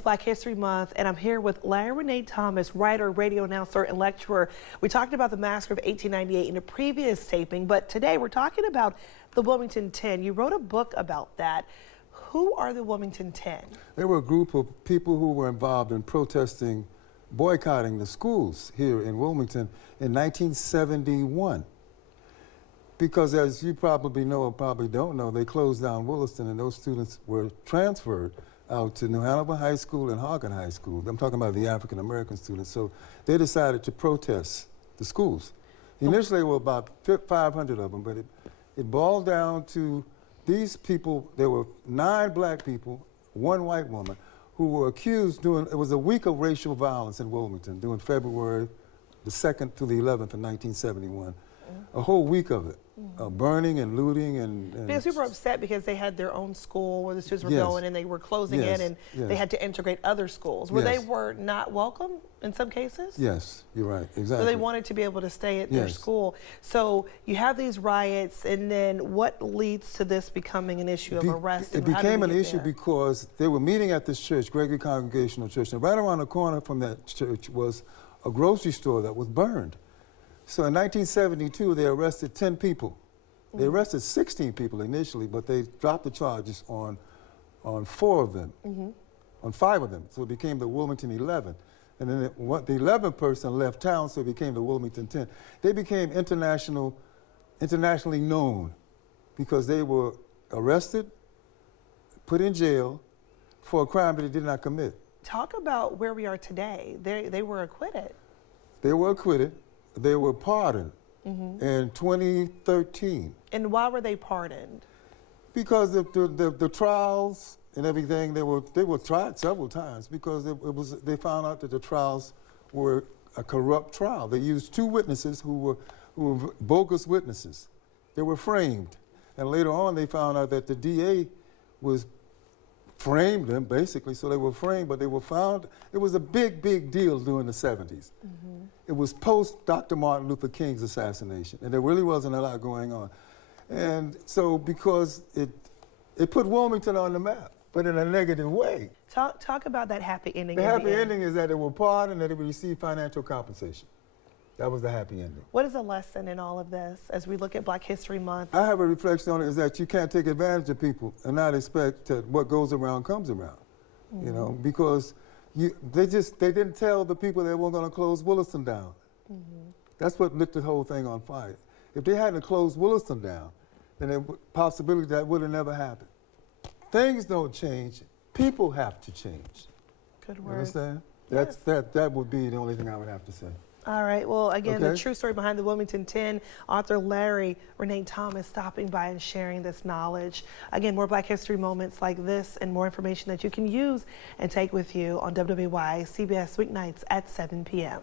It's Black History Month, and I'm here with Larry Renee Thomas, writer, radio announcer, and lecturer. We talked about the massacre of 1898 in a previous taping, but today we're talking about the Wilmington 10. You wrote a book about that. Who are the Wilmington 10? They were a group of people who were involved in protesting, boycotting the schools here in Wilmington in 1971. Because as you probably know or probably don't know, they closed down Williston and those students were transferred out to New Hanover High School and Hawken High School. I'm talking about the African American students. So they decided to protest the schools. Initially, there were about 500 of them, but it boiled down to these people. There were 9 black people, 1 white woman, who were accused during, it was a week of racial violence in Wilmington during February the 2nd to the 11th of 1971. A whole week of it, burning and looting and Because people were upset because they had their own school where the students were Yes. going and they were closing Yes. in and Yes. they had to integrate other schools where they Yes. were not welcome in some cases. Yes, you're right, So exactly. they wanted to be able to stay at their Yes. school. So you have these riots, and then what leads to this becoming an issue of arrest? It and how did became we an get issue there? because they were meeting at this church, Gregory Congregational Church, and right around the corner from that church was a grocery store that was burned. So in 1972, they arrested 10 people. They arrested 16 people initially, but they dropped the charges on 4 of them, on 5 of them. So it became the Wilmington 11. And then the 11th person left town, so it became the Wilmington 10. They became internationally known because they were arrested, put in jail for a crime that they did not commit. Talk about where we are today. They were acquitted. They were acquitted. They were pardoned in 2013. And why were they pardoned? Because the trials and everything, they were tried several times because they found out that the trials were a corrupt trial. They used 2 witnesses who were bogus witnesses. They were framed. And later on they found out that the DA framed them, basically, so they were framed, but they were found. It was a big, big deal during the 70s. It was post Dr. Martin Luther King's assassination, and there really wasn't a lot going on. And so because it put Wilmington on the map, but in a negative way. Talk about that happy ending. The happy ending is that they were pardoned and that they received financial compensation. That was the happy ending. What is a lesson in all of this as we look at Black History Month? I have a reflection on it is that you can't take advantage of people and not expect that what goes around comes around. You know, because they didn't tell the people they weren't going to close Williston down. That's what lit the whole thing on fire. If they hadn't closed Williston down, then the possibility that would have never happened. Things don't change. People have to change. Good You words. understand? Yes. That would be the only thing I would have to say. All right. Well, again, the Okay. true story behind the Wilmington 10, author Larry Renee Thomas stopping by and sharing this knowledge. Again, more Black History moments like this and more information that you can use and take with you on WWY CBS weeknights at 7 p.m.